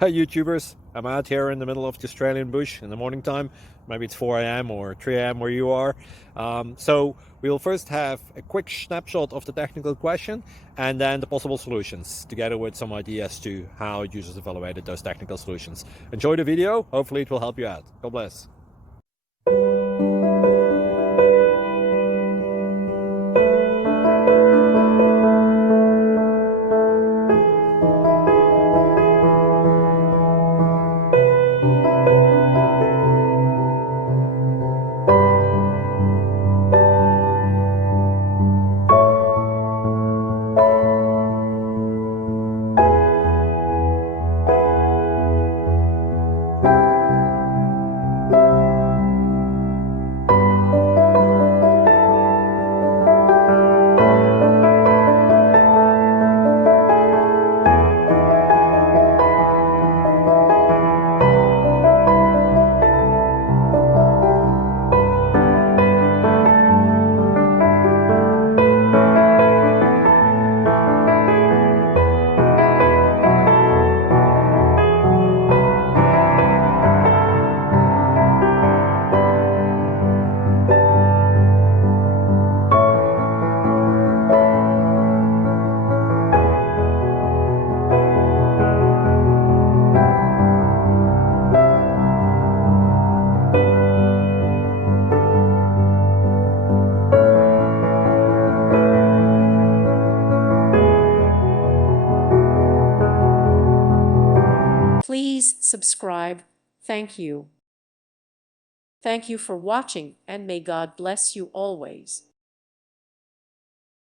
Hey YouTubers, I'm out here in the middle of the Australian bush in the morning time. Maybe it's 4 a.m. or 3 a.m. where you are. So we'll first have a quick snapshot of the technical question and then the possible solutions, together with some ideas to how users evaluated those technical solutions. Enjoy the video, hopefully it will help you out. God bless. Please subscribe. Thank you. Thank you for watching, and may God bless you always.